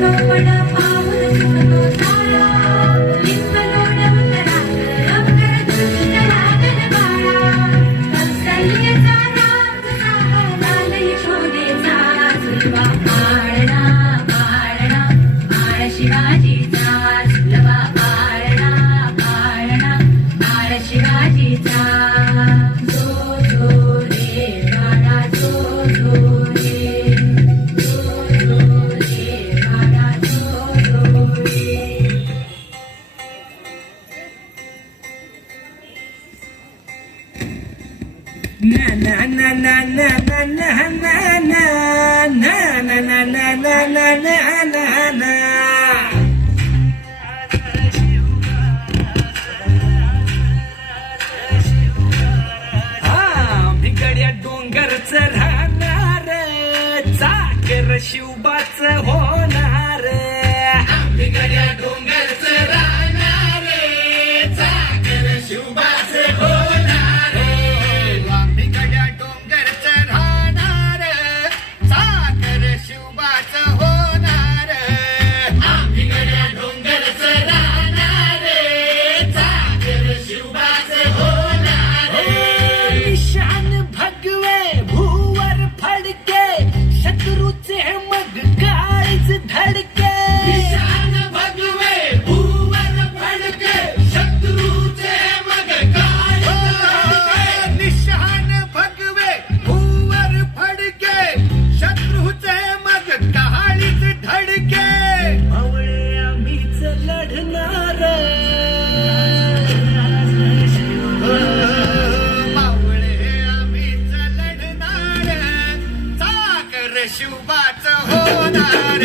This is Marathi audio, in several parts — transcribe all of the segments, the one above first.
Thank you. चाकर शिवबाच होणार भिगड्या नशिबाच होणार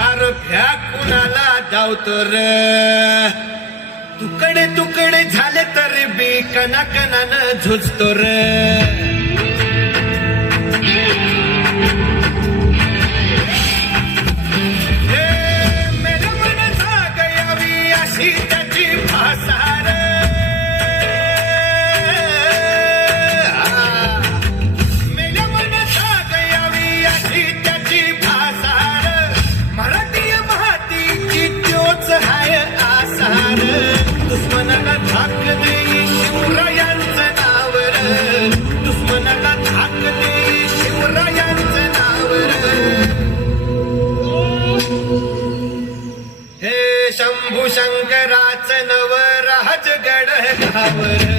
आरोग्या कुणाला जावत र? तुकडे तुकडे झाले तर बी कना कनानं झुजतो र. I would